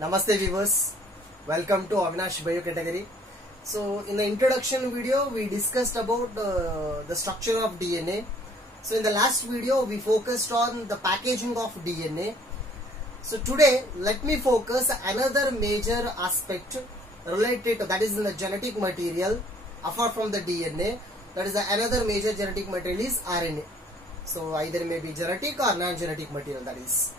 Namaste viewers, welcome to Avinash Biocategory. So in the introduction video we discussed about the structure of DNA. So in the last video we focused on the packaging of DNA. So today let me focus another major aspect related to, that is in the genetic material apart from the DNA. That is another major genetic material is RNA. So either it may be genetic or non-genetic material, that is.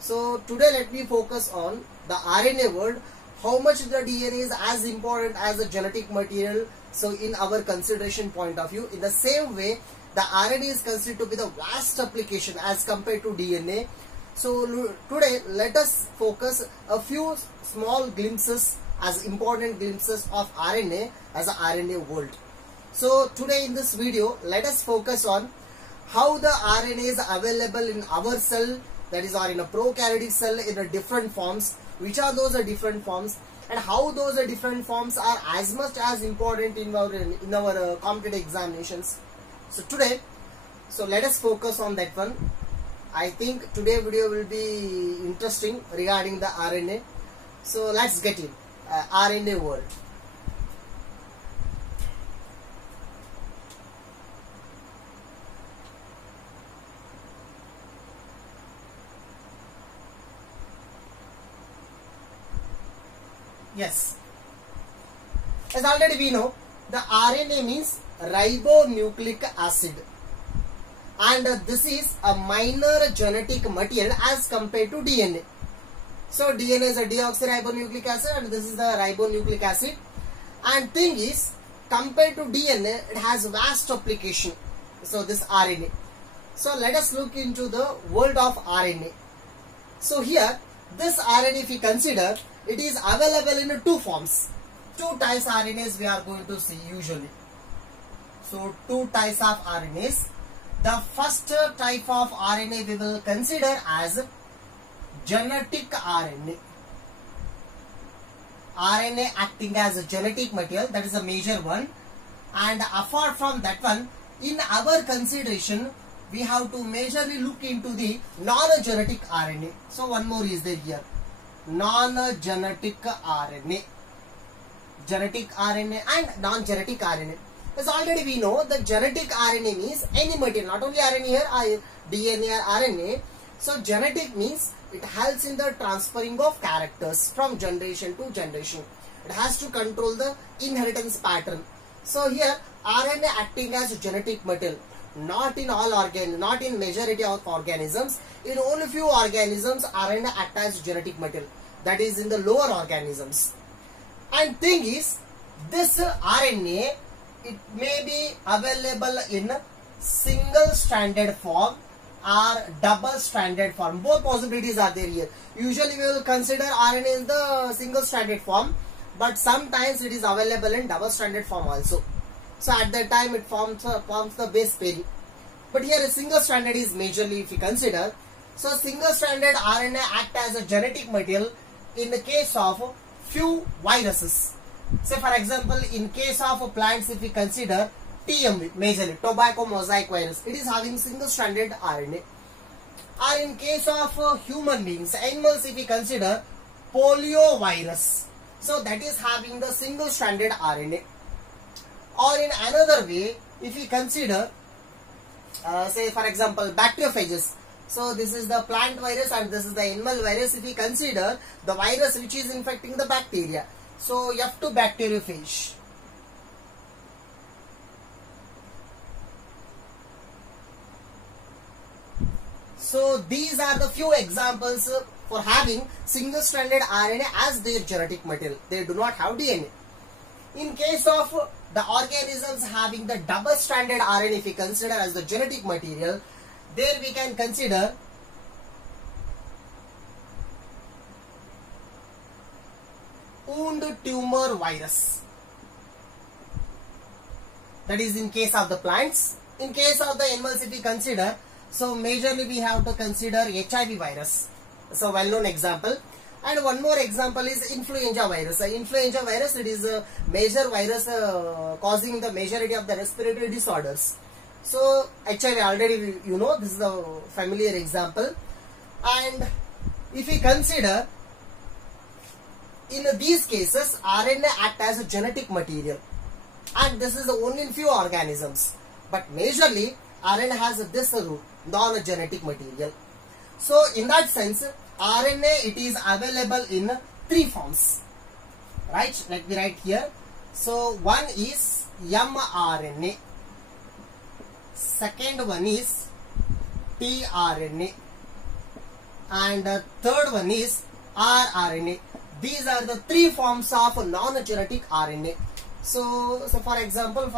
So today let me focus on the RNA world, how much the DNA is as important as the genetic material. So in our consideration point of view, in the same way the RNA is considered to be the vast application as compared to DNA. So today let us focus a few small glimpses as important glimpses of RNA as a RNA world. So today in this video let us focus on how the RNA is available in our cell, that is, or in a prokaryotic cell in a different forms, which are those different forms, and how those different forms are as much as important in our competitive examinations. So today, so let us focus on that one. I think today video will be interesting regarding the RNA. So let's get in RNA world. Yes, as already we know, the RNA means ribonucleic acid, and this is a minor genetic material as compared to DNA. So DNA is a deoxyribonucleic acid and this is the ribonucleic acid, and thing is, compared to DNA, it has vast application. So this RNA. So let us look into the world of RNA. So here this RNA, if we consider, it is available in two forms. Two types of RNAs we are going to see usually. So two types of RNAs. The first type of RNA we will consider as genetic RNA. RNA acting as a genetic material, that is a major one. And apart from that one, in our consideration, we have to majorly look into the non-genetic RNA. So one more is there here. Non-genetic RNA, genetic RNA and non-genetic RNA. As already we know, the genetic RNA means any material, not only RNA here, DNA or RNA. So genetic means it helps in the transferring of characters from generation to generation. It has to control the inheritance pattern. So here RNA acting as a genetic material, not in all organ, not in majority of organisms. In only few organisms, RNA act as genetic material. That is in the lower organisms. And thing is, this RNA, it may be available in single-stranded form or double-stranded form. Both possibilities are there here. Usually we will consider RNA in the single-stranded form, but sometimes it is available in double-stranded form also. So at that time it forms the base pairing. But here a single-stranded is majorly if you consider. So single-stranded RNA act as a genetic material in the case of few viruses. Say for example, in case of plants, if we consider TMV, majorly tobacco mosaic virus, it is having single-stranded RNA. Or in case of human beings, animals, if we consider poliovirus, so that is having the single-stranded RNA. Or in another way, if we consider, say for example, bacteriophages. So this is the plant virus and this is the animal virus. If we consider the virus which is infecting the bacteria, so F2 bacteriophage. So these are the few examples for having single-stranded RNA as their genetic material. They do not have DNA. In case of the organisms having the double-stranded RNA, if we consider as the genetic material, there we can consider wound tumor virus. That is in case of the plants. In case of the animals, if we consider, so majorly we have to consider HIV virus. So well-known example. And one more example is influenza virus. Influenza virus, it is a major virus causing the majority of the respiratory disorders. So HIV already you know, this is a familiar example. And if we consider in these cases, RNA act as a genetic material, and this is only in few organisms. But majorly, RNA has this rule, non-genetic material. So in that sense, RNA, it is available in 3 forms. Right? Let me write here. So one is mRNA. Second one is tRNA. And the third one is rRNA. These are the 3 forms of non-genetic RNA. So for example,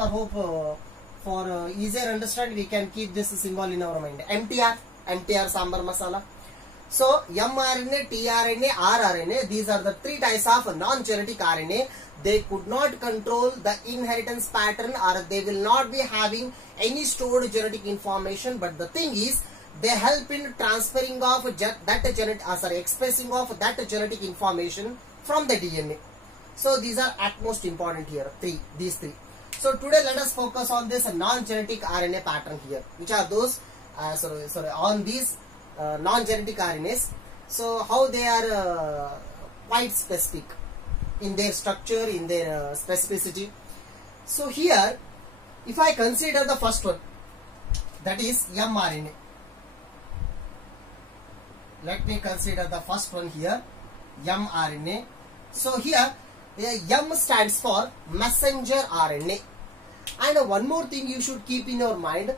for easier understanding, we can keep this symbol in our mind. MTR sambar masala. So mRNA, tRNA, rRNA, these are the 3 types of non-genetic RNA. They could not control the inheritance pattern, or they will not be having any stored genetic information. But the thing is, they help in transferring of expressing of that genetic information from the DNA. So these are at most important here, these three. So today let us focus on this non-genetic RNA pattern here, which are those on these non-genetic RNAs. So how they are quite specific in their structure, in their specificity. So here, if I consider the first one, that is mRNA. Let me consider the first one here, mRNA. So here, M stands for messenger RNA. And one more thing you should keep in your mind,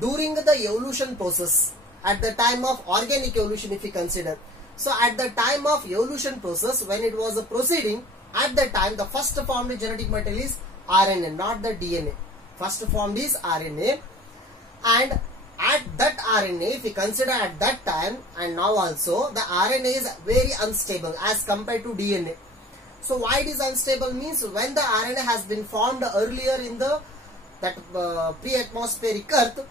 during the evolution process, at the time of organic evolution, if you consider. So at the time of evolution process, when it was proceeding, at the time the first formed genetic material is RNA, not the DNA. First formed is RNA, and at that RNA, if we consider at that time and now also, the RNA is very unstable as compared to DNA. So why it is unstable means, when the RNA has been formed earlier in the pre-atmospheric Earth,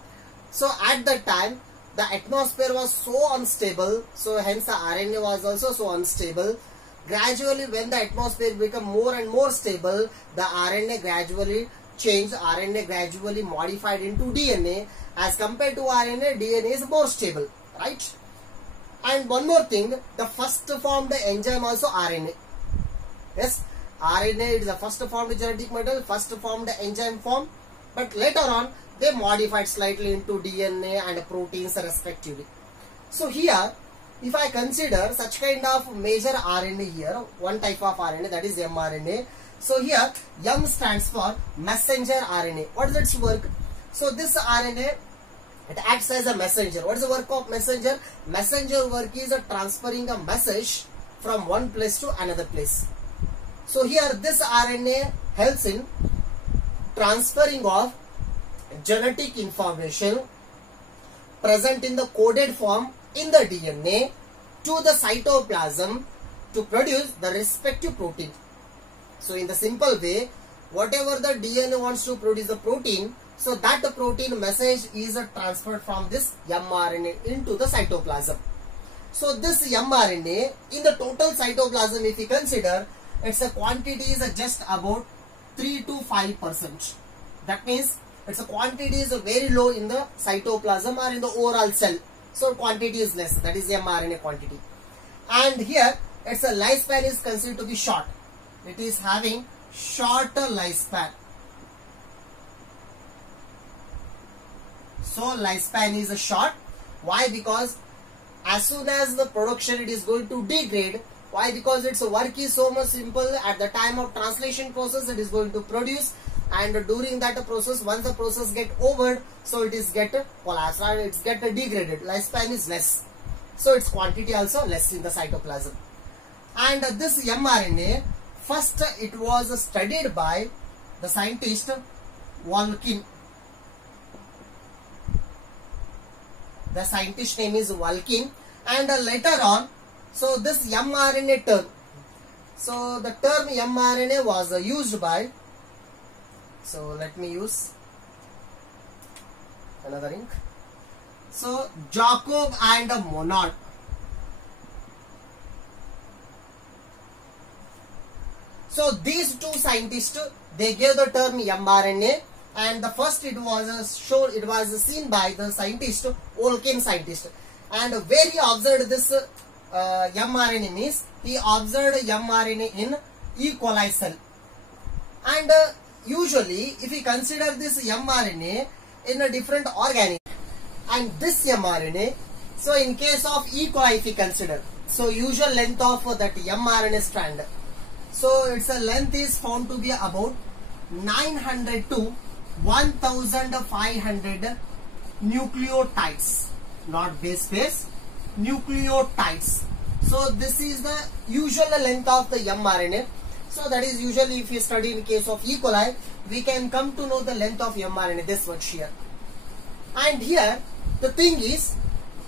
so at that time the atmosphere was so unstable, so hence the RNA was also so unstable. Gradually, when the atmosphere become more and more stable, the RNA gradually changed, RNA gradually modified into DNA. As compared to RNA, DNA is more stable, right? And one more thing, the first formed enzyme also RNA. Yes, RNA is the first formed genetic material, first formed enzyme form, but later on they modified slightly into DNA and proteins respectively. So here, if I consider such kind of major RNA here, one type of RNA, that is mRNA. So here, M stands for messenger RNA. What is its work? So this RNA, it acts as a messenger. What is the work of messenger? Messenger work is transferring a message from one place to another place. So here this RNA helps in transferring of genetic information present in the coded form in the DNA to the cytoplasm to produce the respective protein. So in the simple way, whatever the DNA wants to produce the protein, so that the protein message is transferred from this mRNA into the cytoplasm. So this mRNA in the total cytoplasm, if you consider, its quantity is just about 3 to 5%. That means its quantity is very low in the cytoplasm or in the overall cell. So quantity is less, that is mRNA quantity. And here its lifespan is considered to be short. It is having shorter lifespan. So lifespan is short. Why? Because as soon as the production, it is going to degrade. Why? Because its work is so much simple. At the time of translation process, it is going to produce, and during that process, once the process get over, so it is get collapsed and it's get degraded. Lifespan is less, so its quantity also less in the cytoplasm. And this mRNA, first it was studied by the scientist Walkin. The scientist name is Walkin, and later on, so this mRNA term, so the term mRNA was used by, so let me use another ink. So Jacob and Monod. So these two scientists, they gave the term mRNA, and the first it was seen by the scientist, Walkin scientist, and where he observed this mRNA means he observed mRNA in E. coli cell. And usually if we consider this mRNA in a different organism and this mRNA, so in case of E. coli if we consider, so usual length of that mRNA strand, so its length is found to be about 900 to 1500 nucleotides, not base pairs, nucleotides. So this is the usual length of the mRNA. So that is usually if you study in case of E. coli, we can come to know the length of mRNA, this much here. And here the thing is,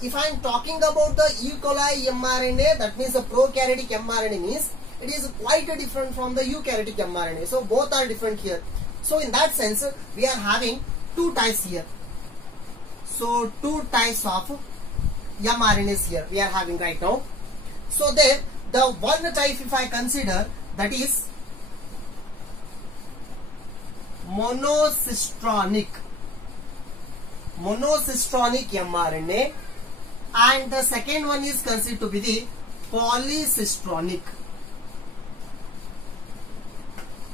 if I am talking about the E. coli mRNA, that means the prokaryotic mRNA means it is quite different from the eukaryotic mRNA. So both are different here. So in that sense, we are having two types here. So two types of mRNAs here we are having right now. So there, the one type if I consider, that is monocistronic mRNA, and the second one is considered to be the polycistronic.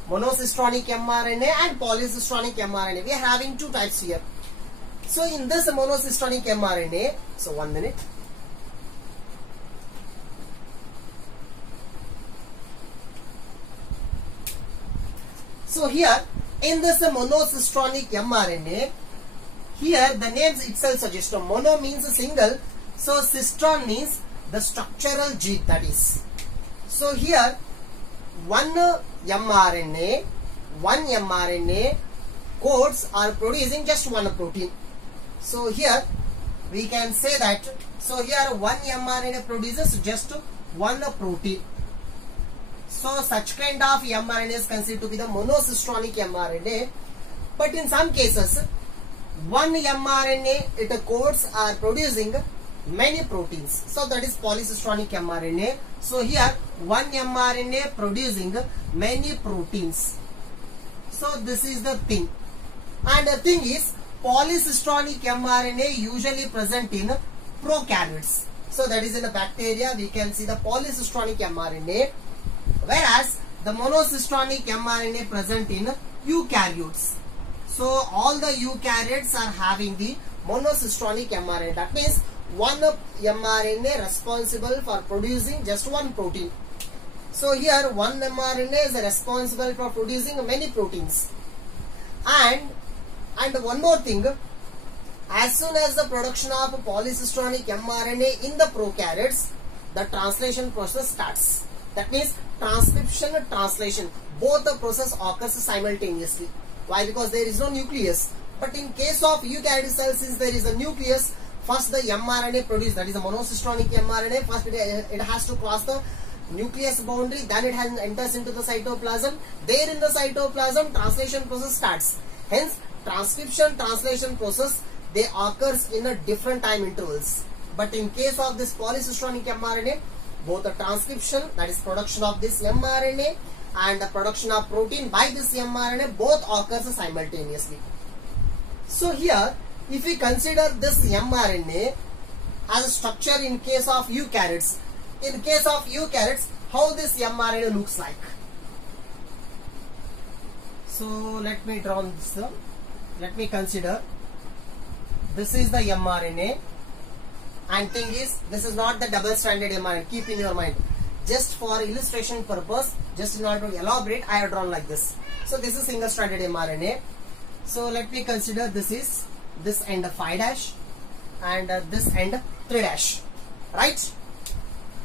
Monocistronic mRNA and polycistronic mRNA. We are having two types here. So in this monocistronic mRNA, so 1 minute. So here in this monocistronic mRNA, here the names itself suggest, so mono means single, so cistron means the structural gene, that is. So here one mRNA codes are producing just one protein. So here we can say that, so here one mRNA produces just one protein. So such kind of mRNA is considered to be the monocistronic mRNA. But in some cases, one mRNA it codes are producing many proteins. So that is polycistronic mRNA. So here one mRNA producing many proteins. So this is the thing. And the thing is, polycistronic mRNA usually present in prokaryotes. So that is in a bacteria we can see the polycistronic mRNA, whereas the monocistronic mRNA present in eukaryotes. So all the eukaryotes are having the monocistronic mRNA. That means one mRNA responsible for producing just one protein. So here one mRNA is responsible for producing many proteins. And one more thing, as soon as the production of polycistronic mRNA in the prokaryotes, the translation process starts. That means transcription and translation, both the process occurs simultaneously. Why? Because there is no nucleus. But in case of eukaryotic cells, since there is a nucleus, first the mRNA produced, that is a monocistronic mRNA, first it has to cross the nucleus boundary, then it enters into the cytoplasm. There in the cytoplasm, translation process starts. Hence, transcription translation process, they occurs in a different time intervals. But in case of this polycistronic mRNA, both the transcription, that is production of this mRNA, and the production of protein by this mRNA, both occurs simultaneously. So here, if we consider this mRNA as a structure in case of eukaryotes, in case of eukaryotes, how this mRNA looks like. So let me draw this. Let me consider. This is the mRNA, and thing is, this is not the double-stranded mRNA. Keep in your mind. Just for illustration purpose, just in order to elaborate, I have drawn like this. So this is single-stranded mRNA. So let me consider this is this end 5' and this end 3', right?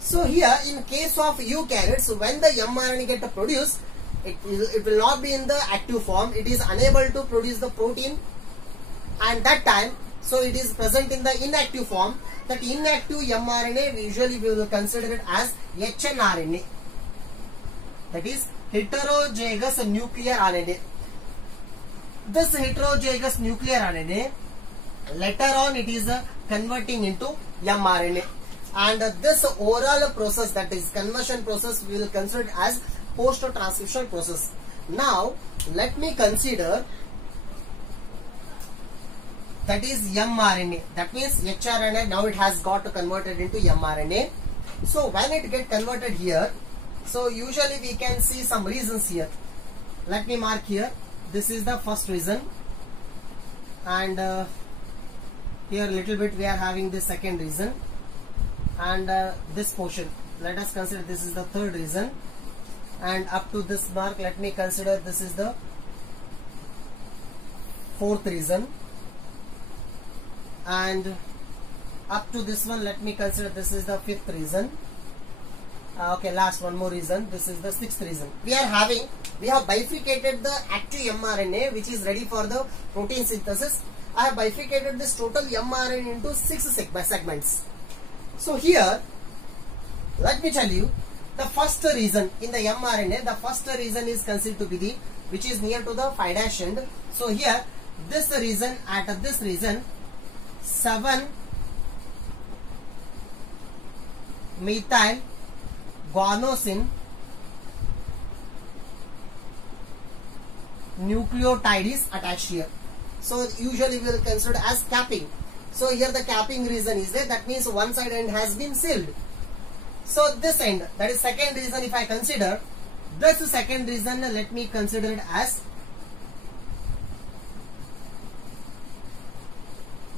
So here in case of eukaryotes, when the mRNA get produced, it will not be in the active form. It is unable to produce the protein, and that time, so it is present in the inactive form. That inactive mRNA, we will consider it as hnRNA. That is heterozygous nuclear RNA. This heterozygous nuclear RNA, later on it is converting into mRNA. And this oral process, that is conversion process, we will consider it as post-transcription process. Now, let me consider, that is mRNA. That means hrNA, now it has got converted into mRNA. So when it get converted here, so usually we can see some reasons here. Let me mark here. This is the first reason, and here a little bit we are having the second reason, and this portion, let us consider this is the third reason, and up to this mark let me consider this is the fourth reason, and up to this one let me consider this is the fifth reason. Okay, last one more reason, this is the sixth reason. We have bifurcated the active mRNA which is ready for the protein synthesis. I have bifurcated this total mRNA into 6 segments. So here, let me tell you, the first reason in the mRNA, the first reason is considered to be the, which is near to the 5' end. So here, this reason, at this reason, 7-methyl guanosine nucleotide is attached here. So usually we will consider as capping. So here the capping reason is there. That means one side end has been sealed. So this end, that is second reason. If I consider this second reason, let me consider it as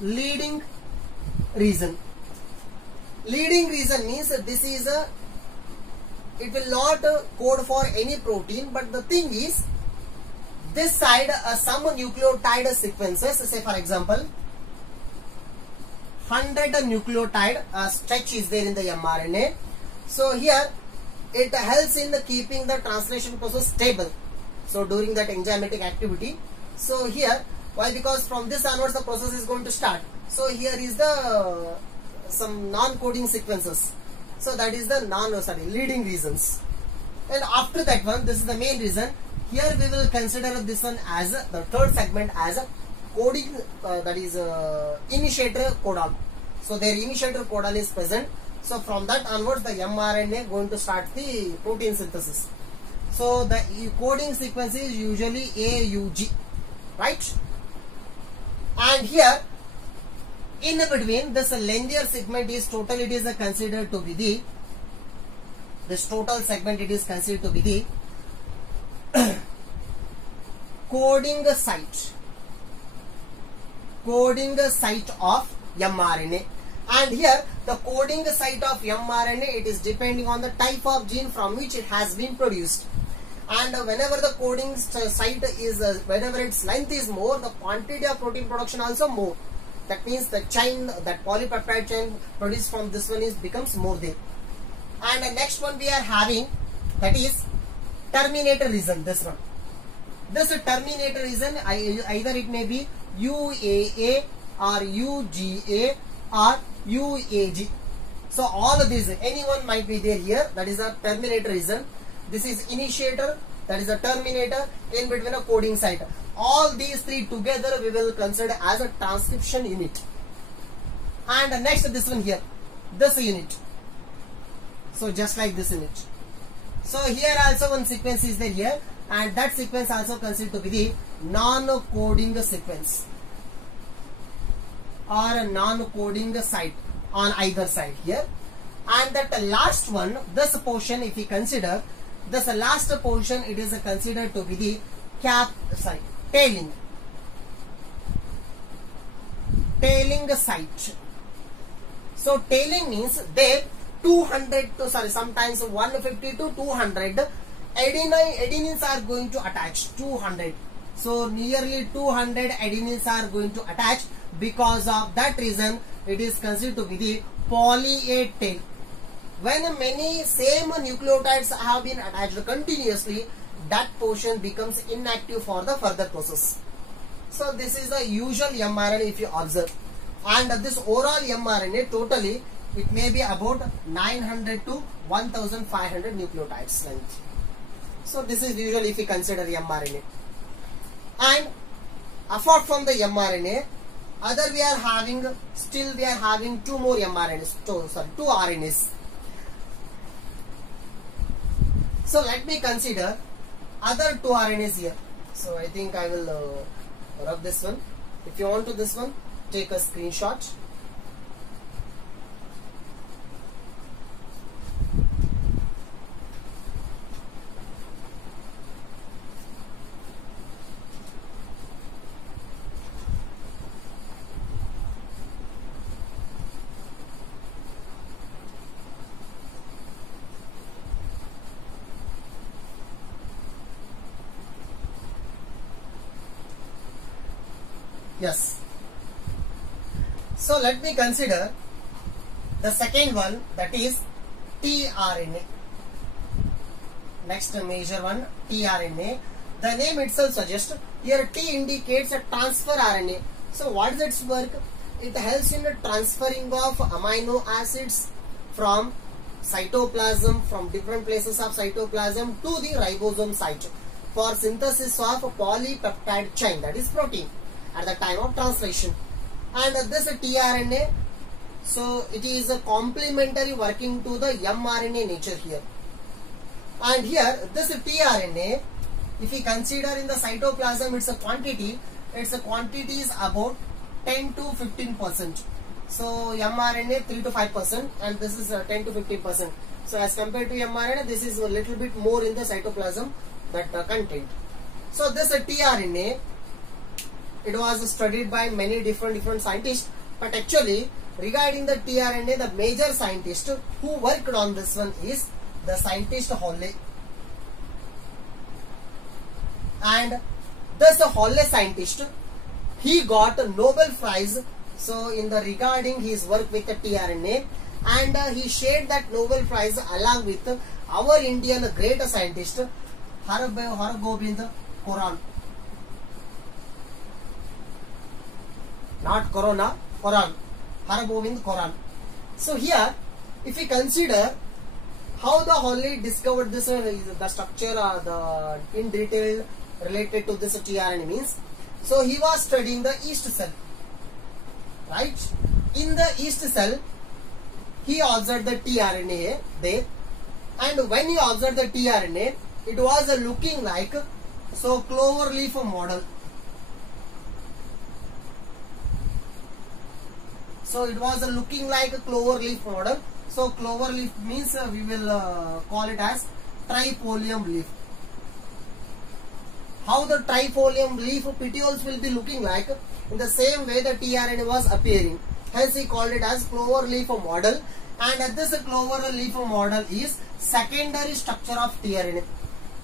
leading reason. Leading reason means this is a, it will not code for any protein, but the thing is this side some nucleotide sequences, say for example 100 nucleotide stretch is there in the mRNA. So here it helps in keeping the translation process stable, so during that enzymatic activity. So here, why? Because from this onwards the process is going to start. So here is the some non-coding sequences. So that is the leading reasons. And after that one, this is the main reason. Here we will consider this one as the third segment as a coding, that is initiator codon. So their initiator codon is present. So from that onwards the mRNA going to start the protein synthesis. So the coding sequence is usually AUG, right? And here in between this lengthier segment is total, it is considered to be the, this total segment it is considered to be the coding site of mRNA. And here the coding site of mRNA, it is depending on the type of gene from which it has been produced. And whenever the coding site is, whenever its length is more, the quantity of protein production also more. That means the chain, that polypeptide chain produced from this one is becomes more there. And the next one we are having, that is terminator reason. This one, this terminator reason, either it may be UAA or UGA or UAG. So all of these, anyone might be there here. That is a terminator reason. This is initiator, that is a terminator, in between a coding site. All these three together we will consider as a transcription unit. And next this one here, this unit. So just like this unit. So here also one sequence is there here, and that sequence also considered to be the non-coding sequence or a non-coding site on either side here. And that last one, this portion, if we consider this last portion, it is considered to be the tailing site. So tailing means there 200 to sometimes 150 to 200 adenines are going to attach. 200. So nearly 200 adenines are going to attach. Because of that reason, it is considered to be the poly A tail. When many same nucleotides have been attached continuously, that portion becomes inactive for the further process. So this is the usual mRNA if you observe. And this overall mRNA totally, it may be about 900 to 1500 nucleotides length. So this is usually if you consider the mRNA. And apart from the mRNA, other we are having, still we are having two more mRNAs, two RNAs. So let me consider other two RNAs here. So I think I will rub this one. If you want to this one, take a screenshot. Yes. So let me consider the second one, that is tRNA. Next major one, tRNA. The name itself suggests, here T indicates a transfer RNA. So what is its work? It helps in the transferring of amino acids from cytoplasm, from different places of cytoplasm to the ribosome site for synthesis of polypeptide chain, that is protein, at the time of translation. And this tRNA, so it is a complementary working to the mRNA nature here. And here this tRNA, if we consider in the cytoplasm, its quantity is about 10 to 15%. So mRNA 3 to 5%, and this is 10 to 15%. So as compared to mRNA, this is a little bit more in the cytoplasm, that content. So this tRNA, it was studied by many different scientists, but actually regarding the tRNA, the major scientist who worked on this one is the scientist Holle. And this Holle scientist, he got a Nobel Prize, so in the regarding his work with the tRNA, and he shared that Nobel Prize along with our Indian great scientist Hargobind Khorana. Not Corona, Khorana. Hargobind Khorana. So here, if we consider how the Holle discovered this, the structure, in detail related to this tRNA means, so he was studying the yeast cell, right? In the yeast cell, he observed the tRNA there, and when he observed the tRNA, it was looking like so clover leaf model. So it was looking like a clover leaf model. So clover leaf means we will call it as trifolium leaf. How the trifolium leaf petioles will be looking like, in the same way the tRNA was appearing. Hence he called it as clover leaf model, and this clover leaf model is secondary structure of tRNA.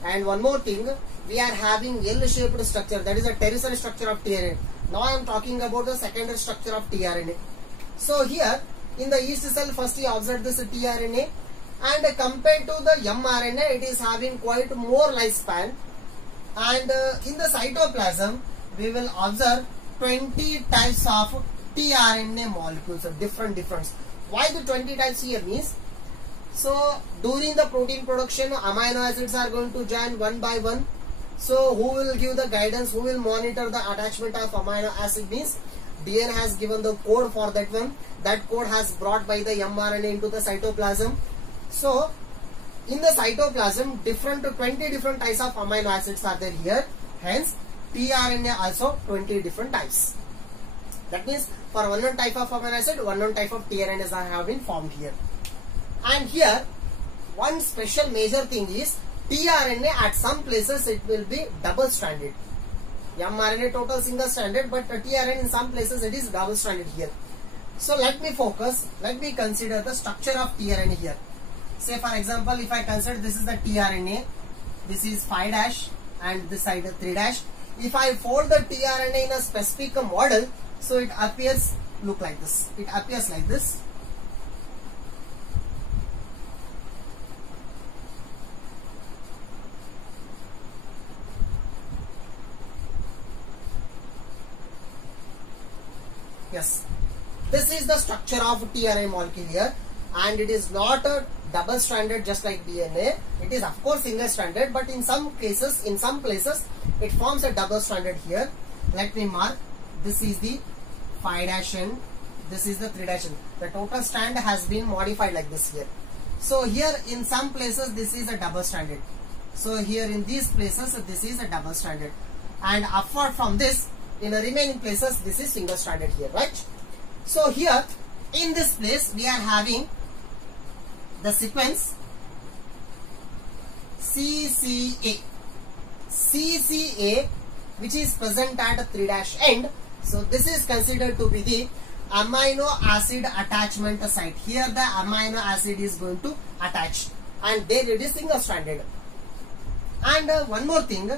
And one more thing, we are having L-shaped structure, that is a tertiary structure of tRNA. Now I am talking about the secondary structure of tRNA. So here in the yeast cell, first he observed this tRNA, and compared to the mRNA, it is having quite more lifespan. And in the cytoplasm, we will observe 20 types of tRNA molecules, different. Why the 20 types here means, so during the protein production, amino acids are going to join one by one. So who will give the guidance, who will monitor the attachment of amino acid means DNA has given the code for that one. That code has brought by the mRNA into the cytoplasm. So in the cytoplasm, 20 different types of amino acids are there here. Hence tRNA also 20 different types. That means for one type of amino acid, one type of tRNAs have been formed here. And here one special major thing is, tRNA at some places it will be double stranded. mRNA total single stranded, but tRNA in some places it is double stranded here. So let me consider the structure of tRNA here. Say for example, if I consider this is the tRNA, this is 5' and this side 3'. If I fold the tRNA in a specific model, so it appears look like this. It appears like this. Yes, this is the structure of tRNA molecule here, and it is not a double stranded just like DNA. It is of course single stranded, but in some cases, in some places, it forms a double stranded here. Let me mark. This is the 5' and this is the 3'. The total strand has been modified like this here. So here in some places this is a double stranded. So here in these places this is a double stranded, and apart from this, in the remaining places this is single stranded here, right? So here in this place we are having the sequence CCA, which is present at 3' end. So this is considered to be the amino acid attachment site. Here the amino acid is going to attach, and there it is single stranded. And one more thing,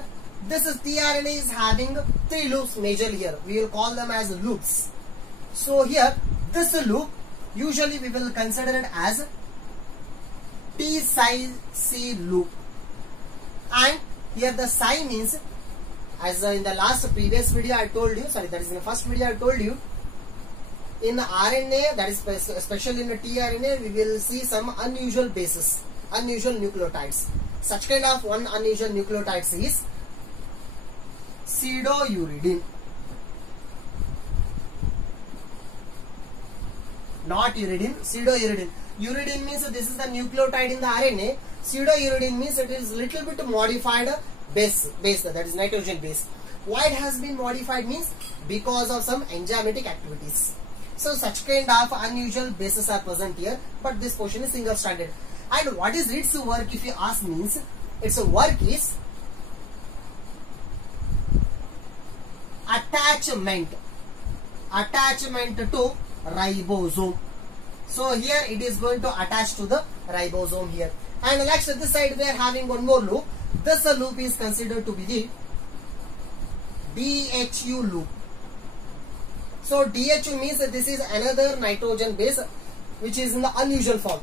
this is tRNA is having 3 loops major here. We will call them as loops. So here this loop usually we will consider it as T psi C loop, and here the psi means, as in the last previous video I told you, sorry, that is in the first video I told you, in RNA, that is especially in the tRNA, we will see some unusual bases, unusual nucleotides. Such kind of one unusual nucleotides is pseudouridine. Not uridine, pseudouridine. Uridine means this is the nucleotide in the RNA. Pseudouridine means it is little bit modified base, that is nitrogen base. Why it has been modified means because of some enzymatic activities. So such kind of unusual bases are present here, but this portion is single stranded. And what is its work, if you ask, means its work is attachment to ribosome. So here it is going to attach to the ribosome here. And next at this side we are having one more loop. This loop is considered to be the DHU loop. So DHU means that this is another nitrogen base which is in the unusual form.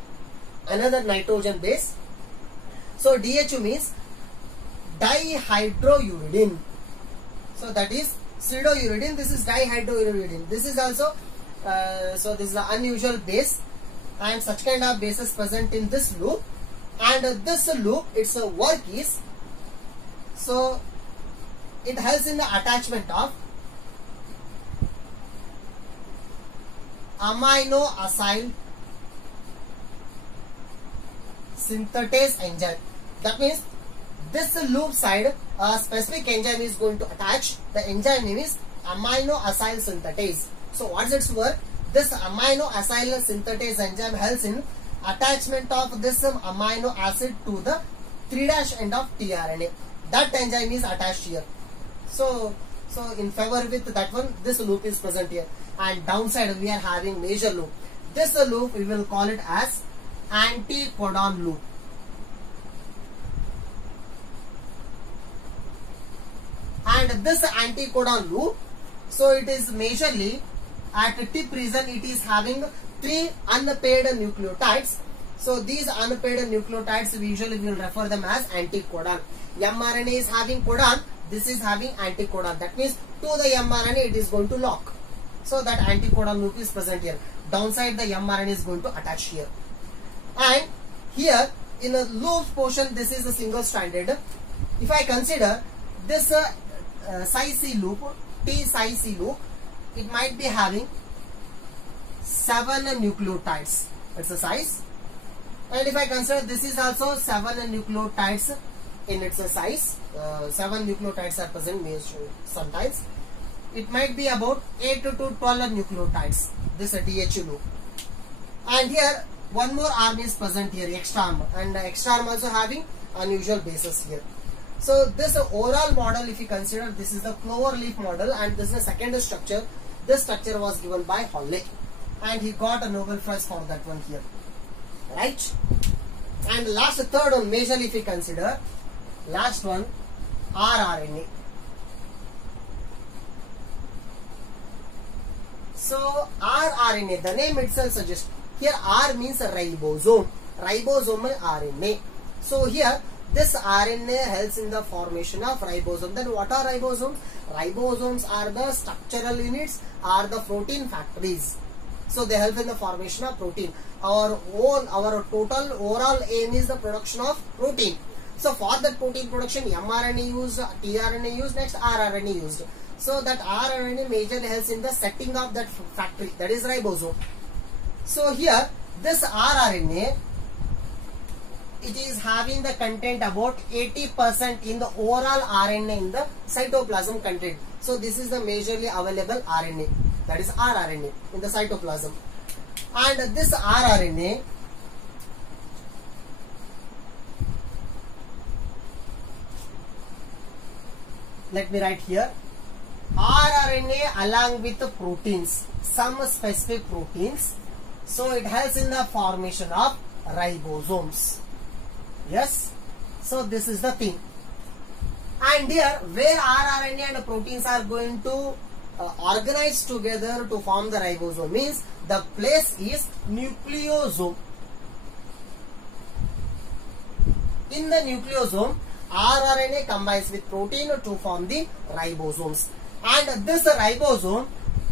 Another nitrogen base. So DHU means dihydrouridine. So that is pseudouridine. This is dihydrouridine. This is also so this is the unusual base, and such kind of bases present in this loop. And this loop, its work is, so it helps in the attachment of amino acyl synthetase enzyme. That means this loop side a specific enzyme is going to attach. The enzyme name is amino acyl synthetase. So what is its work? This amino acyl synthetase enzyme helps in attachment of this amino acid to the 3' end of tRNA. That enzyme is attached here. So in favor with that one, this loop is present here. And downside we are having major loop. This loop we will call it as anticodon loop. And this anticodon loop, so it is majorly at tip region, it is having 3 unpaired nucleotides. So these unpaired nucleotides we usually will refer them as anticodon. mRNA is having codon, this is having anticodon. That means to the mRNA it is going to lock. So that anticodon loop is present here. Downside the mRNA is going to attach here. And here in a loop portion, this is a single stranded. If I consider this psi C loop, T psi C loop, it might be having 7 nucleotides. It's a size. And if I consider this is also 7 nucleotides in its size, 7 nucleotides are present sometimes. It might be about 8 to 12 nucleotides, this DHU loop. And here one more arm is present here, extra arm, and extra arm also having unusual bases here. So this overall model, if you consider, this is the clover leaf model, and this is the second structure. This structure was given by Holle, and he got a Nobel Prize for that one here, right? And last, third one, majorly if you consider, last one, rRNA. So rRNA, the name itself suggests, here R means ribosome, ribosomal RNA. So here this RNA helps in the formation of ribosome. Then what are ribosomes? Ribosomes are the structural units, are the protein factories. So they help in the formation of protein. Our total overall aim is the production of protein. So for that protein production, mRNA used, tRNA used, next rRNA used. So that rRNA majorly helps in the setting of that factory, that is ribosome. So here this rRNA, it is having the content about 80% in the overall RNA in the cytoplasm content. So this is the majorly available RNA, that is rRNA in the cytoplasm. And this rRNA, let me write here, rRNA along with the proteins, some specific proteins. So it helps in the formation of ribosomes. Yes, so this is the thing. And here, where rRNA and proteins are going to organize together to form the ribosome, means the place is nucleosome. In the nucleosome, rRNA combines with protein to form the ribosomes. And this ribosome,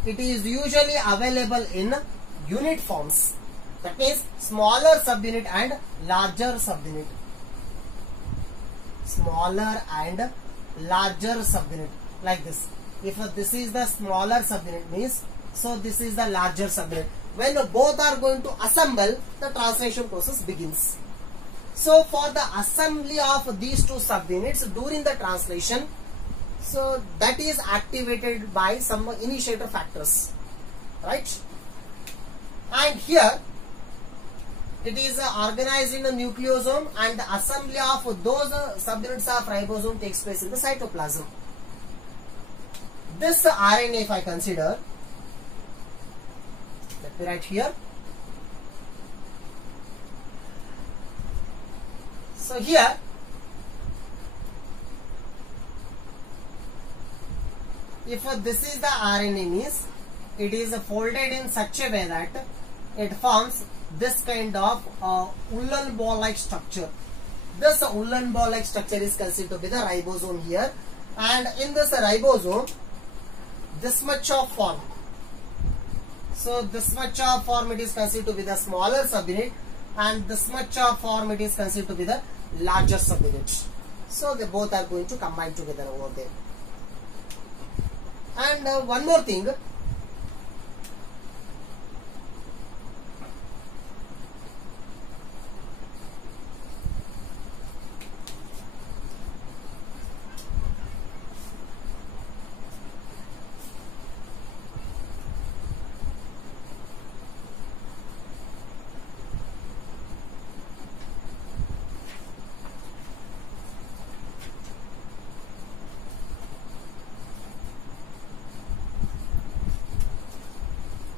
it is usually available in unit forms. That means smaller subunit and larger subunit. Smaller and larger subunit, like this. If this is the smaller subunit, means so this is the larger subunit. When both are going to assemble, the translation process begins. So for the assembly of these two subunits during the translation, so that is activated by some initiator factors, right? And here it is organized in a nucleosome, and the assembly of those subunits of ribosome takes place in the cytoplasm. This RNA, if I consider, let me write here. So here, if this is the RNA, means it is folded in such a way that it forms this kind of woolen ball-like structure. This woolen ball-like structure is considered to be the ribosome here, and in this ribosome, this much of form. So this much of form it is considered to be the smaller subunit, and this much of form it is considered to be the larger subunit. So they both are going to combine together over there. And one more thing.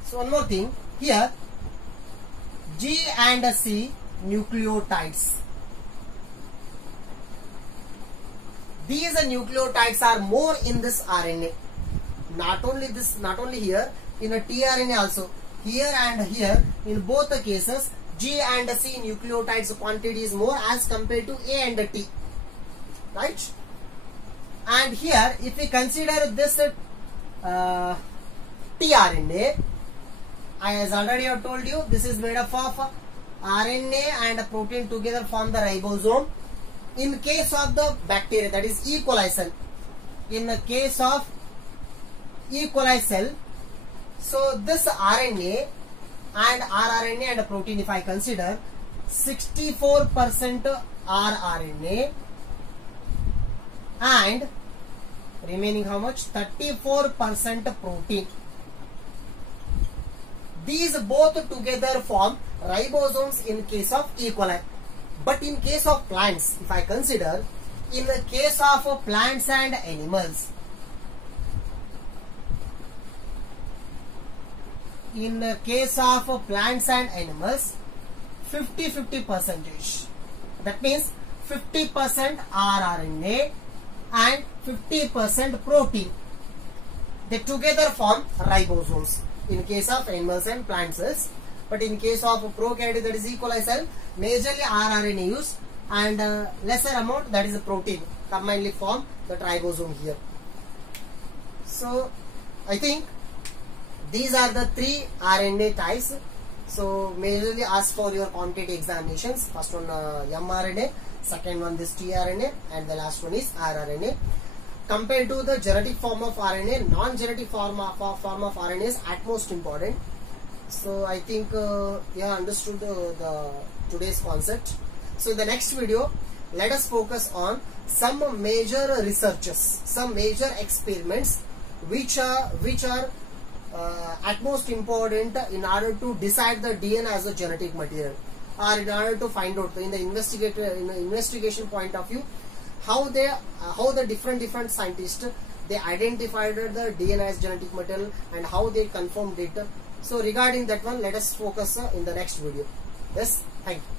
So one more thing here, G and C nucleotides. These nucleotides are more in this RNA. Not only here, in a tRNA also. Here and here, in both the cases, G and C nucleotides quantity is more as compared to A and T. Right? And here, if we consider this tRNA, as already I have told you, this is made up of RNA and protein together form the ribosome. In case of the bacteria, that is E. coli cell, in the case of E. coli cell, so this RNA and rRNA and protein, if I consider 64% rRNA and remaining how much? 34% protein. These both together form ribosomes in case of E. coli. But in case of plants, if I consider, in the case of plants and animals, in the case of plants and animals, 50-50 percentage. That means 50% rRNA and 50% protein. They together form ribosomes. In case of animals and plants, but in case of prokaryote, that is E. coli cell, majorly rRNA used and lesser amount, that is a protein, combinedly form the ribosome here. So I think these are the three RNA types. So majorly ask for your quantity examinations. First one mRNA, second one this tRNA, and the last one is rRNA. Compared to the genetic form of RNA, non-genetic form of RNA is at most important. So I think you have understood the today's concept. So in the next video, let us focus on some major researches, some major experiments which are at most important in order to decide the DNA as a genetic material, or in order to find out in the investigation point of view how the different scientists they identified the DNA as genetic material and how they confirmed it. So regarding that one, let us focus in the next video. Yes, thank you.